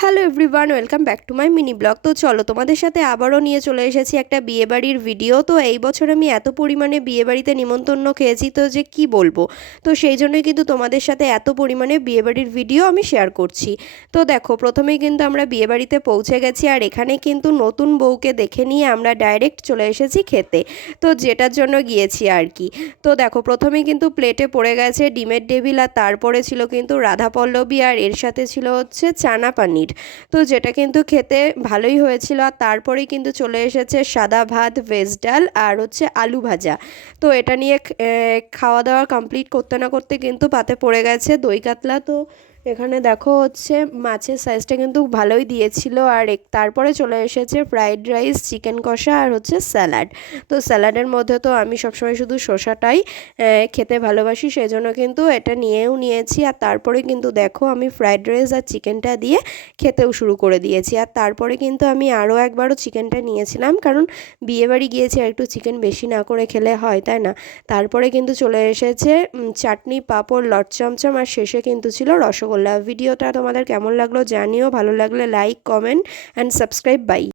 Hello everyone, welcome back to my mini blog. তো চলো তোমাদের সাথে আবারও নিয়ে চলে এসেছি একটা বিয়েবাড়ির ভিডিও। তো এই বছর আমি এত পরিমাণে বিয়েবাড়িতে নিমন্ত্রণ খেয়েছি তো যে কি বলবো। তো সেই জন্যই কিন্তু তোমাদের সাথে এত পরিমাণে বিয়েবাড়ির ভিডিও আমি শেয়ার করছি। তো দেখো, প্রথমেই কিন্তু আমরা বিয়েবাড়িতে পৌঁছে গেছি, আর এখানে কিন্তু নতুন বউকে দেখে নিয়ে আমরা ডাইরেক্ট চলে এসেছি খেতে। তো যেটার জন্য গিয়েছি আর কি। তো দেখো, প্রথমেই কিন্তু প্লেটে পড়ে গেছে ডিমের ডেভিল, আর তারপরে ছিল কিন্তু রাধা পল্লবী, আর এর সাথে ছিল হচ্ছে চানা পানির। তো যেটা কিন্তু খেতে ভালোই হয়েছিল। আর তারপরেই কিন্তু চলে এসেছে সাদা ভাত, ভেজ ডাল, আর হচ্ছে আলু ভাজা। তো এটা নিয়ে খাওয়া দাওয়া কমপ্লিট করতে না করতে কিন্তু পাতে পড়ে গেছে দই কাতলা। তো এখানে দেখো হচ্ছে মাছের সাইজটা কিন্তু ভালোই দিয়েছিল। আর তারপরে চলে এসেছে ফ্রাইড রাইস, চিকেন কষা, আর হচ্ছে স্যালাড। তো স্যালাডের মধ্যে তো আমি সবসময় শুধু শসাটাই খেতে ভালোবাসি, সেজন্য কিন্তু এটা নিয়েও নিয়েছি। আর তারপরে কিন্তু দেখো আমি ফ্রাইড রাইস আর চিকেনটা দিয়ে খেতেও শুরু করে দিয়েছি। আর তারপরে কিন্তু আমি আরও একবারও চিকেনটা নিয়েছিলাম, কারণ বিয়েবাড়ি গিয়েছি, আর একটু চিকেন বেশি না করে খেলে হয়, তাই না। তারপরে কিন্তু চলে এসেছে চাটনি, পাঁপড়, লট চমচম, আর শেষে কিন্তু ছিল রসগোল্লা। ভিডিওটা তোমাদের কেমন লাগলো জানিও, ভালো লাগলে like, comment and subscribe. By.